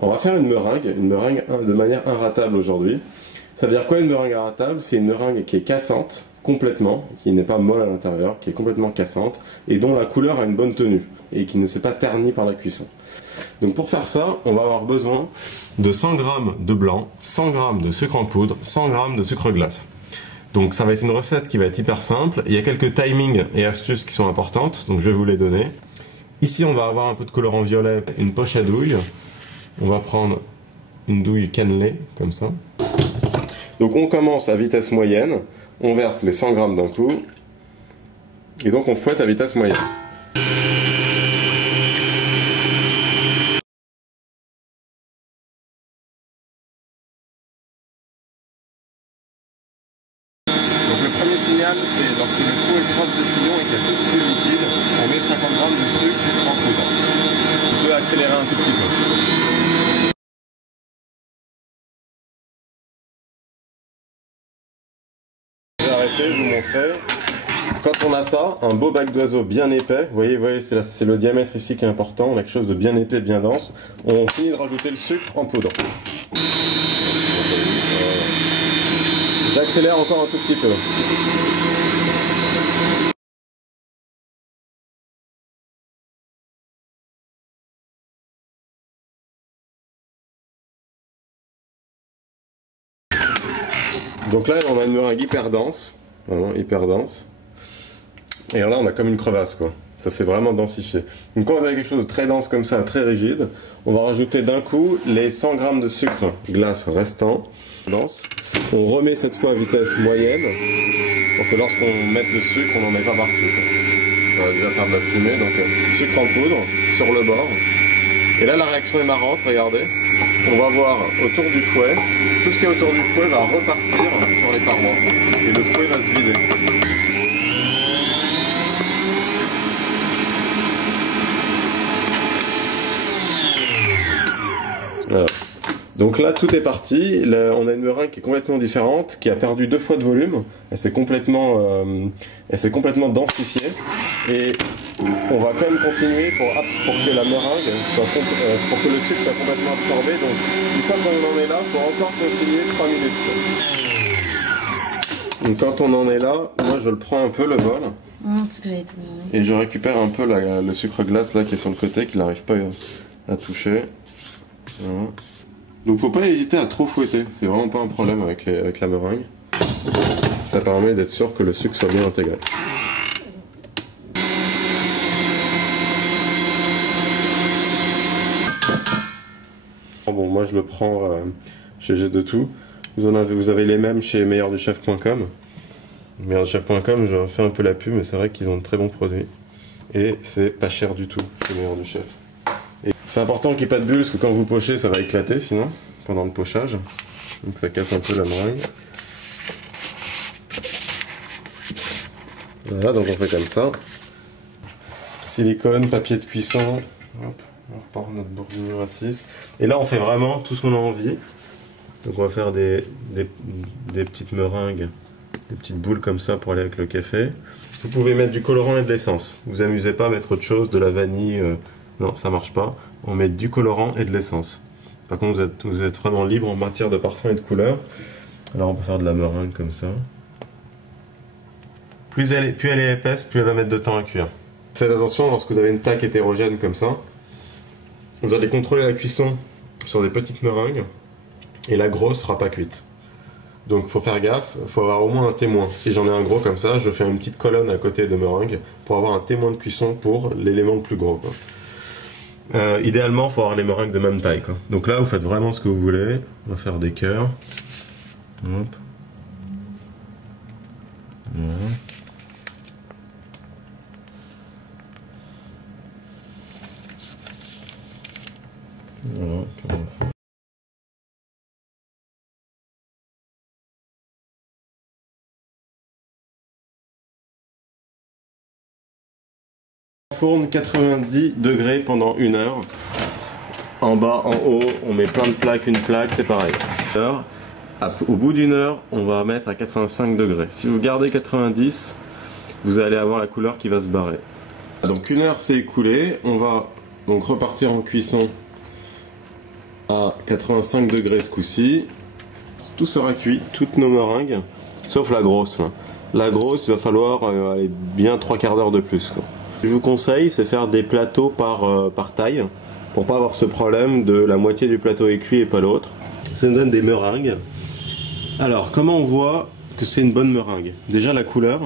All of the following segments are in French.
On va faire une meringue de manière inratable aujourd'hui. Ça veut dire quoi une meringue inratable? C'est une meringue qui est cassante complètement, qui n'est pas molle à l'intérieur, qui est complètement cassante et dont la couleur a une bonne tenue et qui ne s'est pas ternie par la cuisson. Donc pour faire ça, on va avoir besoin de 100 g de blanc, 100 g de sucre en poudre, 100 g de sucre glace. Donc ça va être une recette qui va être hyper simple. Il y a quelques timings et astuces qui sont importantes, donc je vais vous les donner. Ici on va avoir un peu de colorant violet, une poche à douille. On va prendre une douille cannelée, comme ça. Donc on commence à vitesse moyenne, on verse les 100 g d'un coup, et donc on fouette à vitesse moyenne. Donc le premier signal, c'est lorsque le pot est proche des sillons et qu'il y a peu de flux liquide, on met 50 g de sucre en poudre. On peut accélérer un tout petit peu. Je vais arrêter, je vous montrer. Quand on a ça, un beau bec d'oiseau bien épais, vous voyez c'est le diamètre ici qui est important, on a quelque chose de bien épais, bien dense. On finit de rajouter le sucre en poudre. J'accélère encore un tout petit peu. Donc là, on a une meringue hyper dense, vraiment hyper dense. Et là, on a comme une crevasse, quoi. Ça, c'est vraiment densifié. Donc quand vous avez quelque chose de très dense comme ça, très rigide, on va rajouter d'un coup les 100 g de sucre glace restants. On remet cette fois à vitesse moyenne, pour que lorsqu'on mette le sucre, on n'en met pas partout, quoi. On va déjà faire de la fumée, donc sucre en poudre sur le bord. Et là, la réaction est marrante, regardez. On va voir autour du fouet, tout ce qui est autour du fouet va repartir sur les parois. Et le fouet va se vider. Voilà. Donc là, tout est parti. Là, on a une meringue qui est complètement différente, qui a perdu 2 fois de volume. Elle s'est complètement densifiée. Et on va quand même continuer pour que la meringue soit pour que le sucre soit complètement absorbé. Donc une fois qu'on en est là, il faut encore continuer 3 minutes. Donc quand on en est là, moi je le prends un peu le bol. Et je récupère un peu le sucre glace là qui est sur le côté, qu'il n'arrive pas à toucher. Voilà. Donc faut pas hésiter à trop fouetter, c'est vraiment pas un problème avec la meringue. Ça permet d'être sûr que le sucre soit bien intégré. Bon, moi je le prends chez G2Tout. Vous avez les mêmes chez meilleurduchef.com. Meilleurduchef.com, je fais un peu la pub, mais c'est vrai qu'ils ont de très bons produits. Et c'est pas cher du tout chez Meilleur du Chef. C'est important qu'il n'y ait pas de bulles, parce que quand vous pochez, ça va éclater sinon, pendant le pochage. Donc ça casse un peu la meringue. Voilà, donc on fait comme ça. Silicone, papier de cuisson. Hop, on repart notre bourguignon à 6. Et là, on fait vraiment tout ce qu'on a envie. Donc on va faire des petites meringues, des petites boules comme ça pour aller avec le café. Vous pouvez mettre du colorant et de l'essence. Vous amusez pas à mettre autre chose, de la vanille. Non, ça marche pas. On met du colorant et de l'essence. Par contre, vous êtes vraiment libre en matière de parfum et de couleur. Alors on peut faire de la meringue comme ça. Plus elle est épaisse, plus elle va mettre de temps à cuire. Faites attention lorsque vous avez une plaque hétérogène comme ça. Vous allez contrôler la cuisson sur des petites meringues et la grosse sera pas cuite. Donc faut faire gaffe, faut avoir au moins un témoin. Si j'en ai un gros comme ça, je fais une petite colonne à côté de meringue pour avoir un témoin de cuisson pour l'élément le plus gros, quoi. Idéalement, il faut avoir les meringues de même taille, quoi. Donc là, vous faites vraiment ce que vous voulez. On va faire des cœurs. Hop. Voilà. Voilà. Fourne 90 degrés pendant 1 heure. En bas, en haut, on met plein de plaques, une plaque, c'est pareil. Au bout d'1 heure, on va mettre à 85 degrés. Si vous gardez 90, vous allez avoir la couleur qui va se barrer. Donc 1 heure s'est écoulée, on va donc repartir en cuisson à à 85 degrés ce coup-ci. Tout sera cuit, toutes nos meringues, sauf la grosse. Là. La grosse, il va falloir aller bien 3/4 d'heure de plus. Quoi. Ce que je vous conseille, c'est faire des plateaux par taille, pour pas avoir ce problème de la moitié du plateau est cuit et pas l'autre. Ça nous donne des meringues. Alors, comment on voit que c'est une bonne meringue? Déjà la couleur,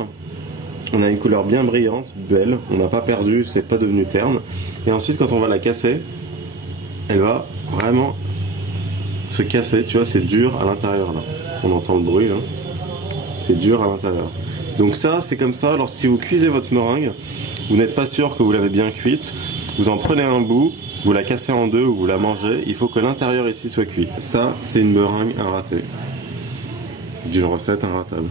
on a une couleur bien brillante, belle, on n'a pas perdu, c'est pas devenu terne. Et ensuite, quand on va la casser, elle va vraiment se casser, tu vois, c'est dur à l'intérieur là. On entend le bruit là. C'est dur à l'intérieur. Donc ça, c'est comme ça, alors si vous cuisez votre meringue, vous n'êtes pas sûr que vous l'avez bien cuite, vous en prenez un bout, vous la cassez en deux ou vous la mangez, il faut que l'intérieur ici soit cuit. Ça, c'est une meringue inratée. D'une recette inratable.